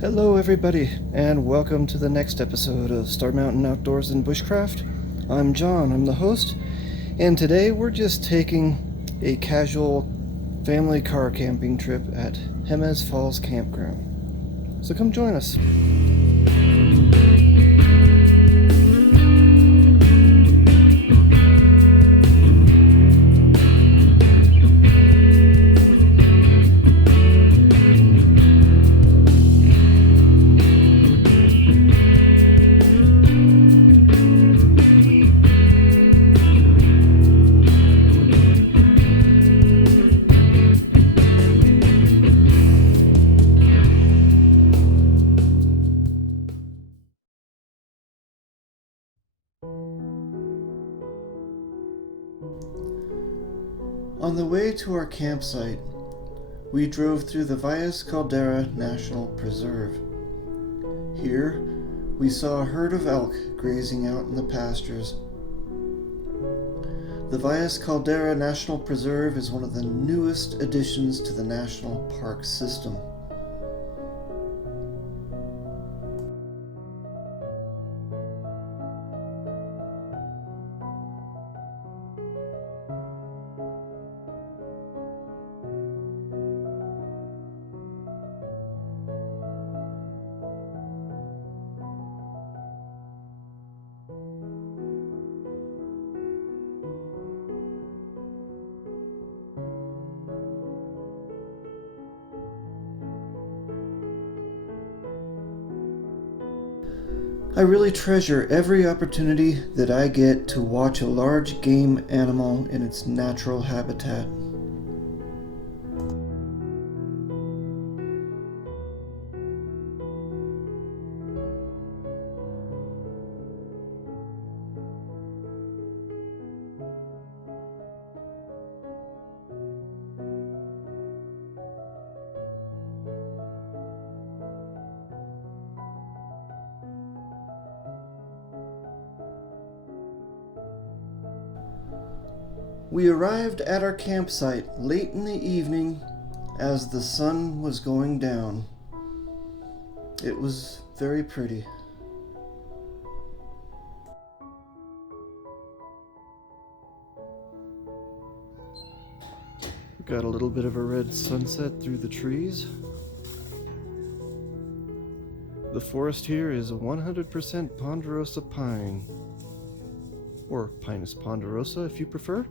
Hello everybody, and welcome to the next episode of Star Mountain Outdoors and Bushcraft. I'm John, I'm the host, and today we're just taking a casual family car camping trip at Jemez Falls Camp Ground. So come join us. On the way to our campsite, we drove through the Valles Caldera National Preserve. Here, we saw a herd of elk grazing out in the pastures. The Valles Caldera National Preserve is one of the newest additions to the national park system. I really treasure every opportunity that I get to watch a large game animal in its natural habitat. We arrived at our campsite late in the evening as the sun was going down. It was very pretty. Got a little bit of a red sunset through the trees. The forest here is 100% ponderosa pine, or Pinus ponderosa if you prefer.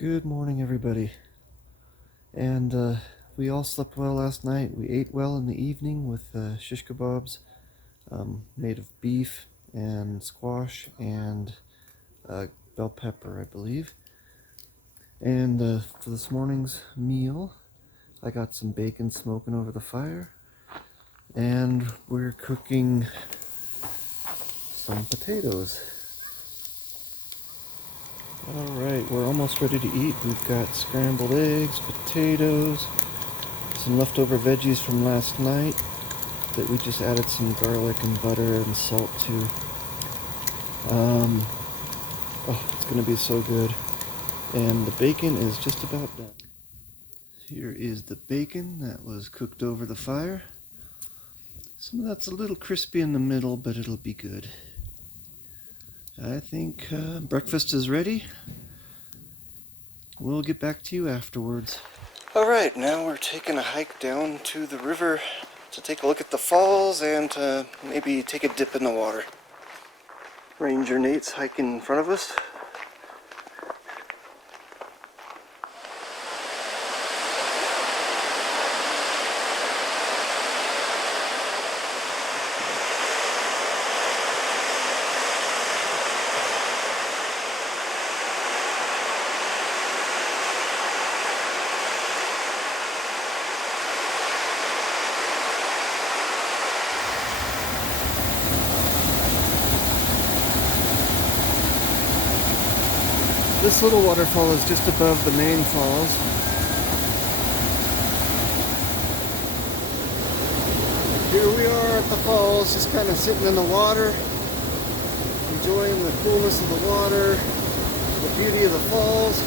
Good morning, everybody. And we all slept well last night. We ate well in the evening with shish kebabs made of beef and squash and bell pepper, I believe. And for this morning's meal, I got some bacon smoking over the fire, and we're cooking some potatoes. Alright, we're almost ready to eat. We've got scrambled eggs, potatoes, some leftover veggies from last night that we just added some garlic and butter and salt to. It's gonna be so good. And the bacon is just about done. Here is the bacon that was cooked over the fire. Some of that's a little crispy in the middle, but it'll be good. I think breakfast is ready. We'll get back to you afterwards. Alright, now we're taking a hike down to the river to take a look at the falls and to maybe take a dip in the water. Ranger Nate's hiking in front of us. This little waterfall is just above the main falls. Here we are. at the falls, just kind of sitting in the water, enjoying the coolness of the water, the beauty of the falls,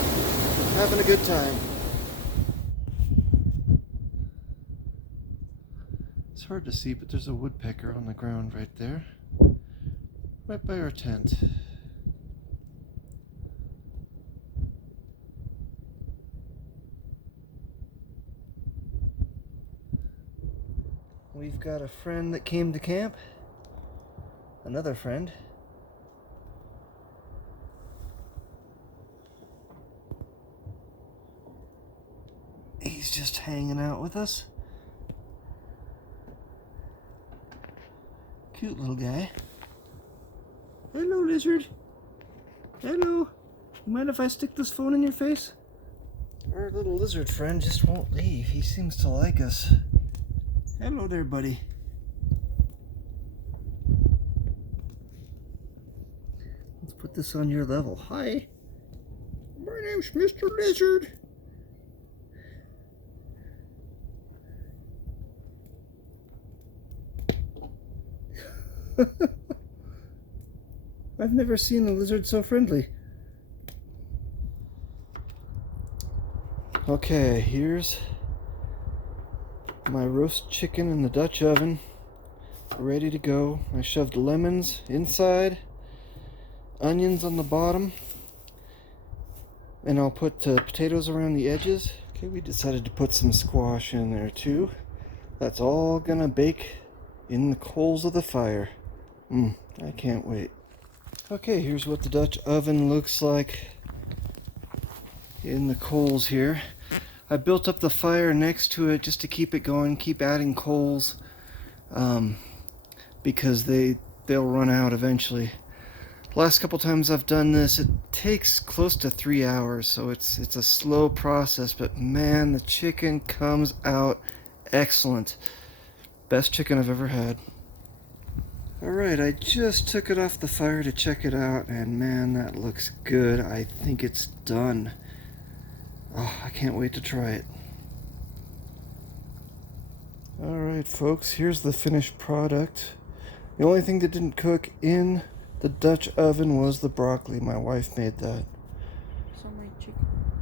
having a good time. It's hard to see, but there's a woodpecker on the ground right there, right by our tent. We've got a friend that came to camp, another friend. He's just hanging out with us. Cute little guy. Hello, lizard. Hello. Mind if I stick this phone in your face? Our little lizard friend just won't leave. He seems to like us. Hello there, buddy. Let's put this on your level. Hi. My name's Mr. Lizard. I've never seen a lizard so friendly. Okay, here's my roast chicken in the Dutch oven, ready to go. I shoved lemons inside, onions on the bottom, and I'll put potatoes around the edges. Okay, we decided to put some squash in there too. That's all gonna bake in the coals of the fire. I can't wait. Okay, here's what the Dutch oven looks like in the coals here. I built up the fire next to it just to keep it going, keep adding coals, because they'll run out eventually. Last couple times I've done this, it takes close to 3 hours, so it's a slow process, but man, the chicken comes out excellent. Best chicken I've ever had. Alright, I just took it off the fire to check it out, and man, that looks good. I think it's done. Oh, I can't wait to try it. Alright folks, here's the finished product. The only thing that didn't cook in the Dutch oven was the broccoli. My wife made that.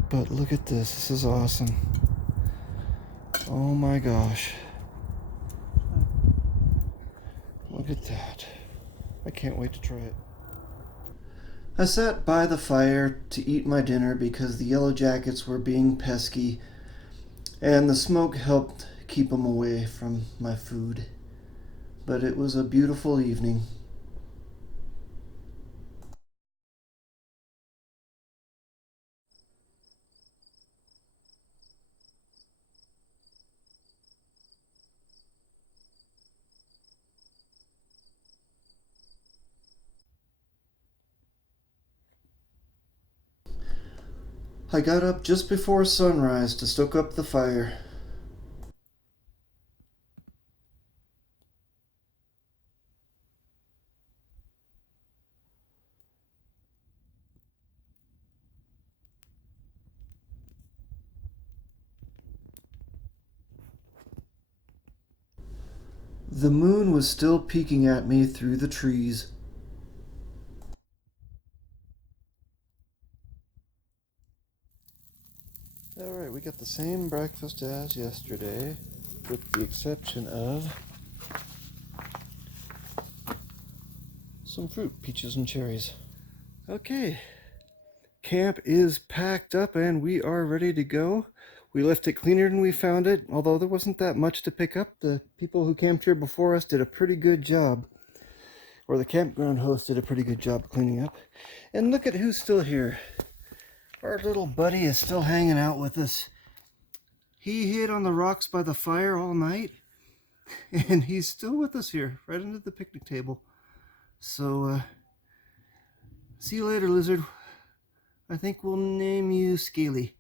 But look at this. This is awesome. Oh my gosh. Look at that. I can't wait to try it. I sat by the fire to eat my dinner because the yellow jackets were being pesky, and the smoke helped keep them away from my food. But it was a beautiful evening. I got up just before sunrise to stoke up the fire. The moon was still peeking at me through the trees. Alright, we got the same breakfast as yesterday, with the exception of some fruit, peaches and cherries. Okay, camp is packed up and we are ready to go. We left it cleaner than we found it, although there wasn't that much to pick up. The people who camped here before us did a pretty good job, or the campground host did a pretty good job cleaning up. And look at who's still here. Our little buddy is still hanging out with us. He hid on the rocks by the fire all night, and he's still with us here, right under the picnic table. So, see you later, lizard. I think we'll name you Scaly.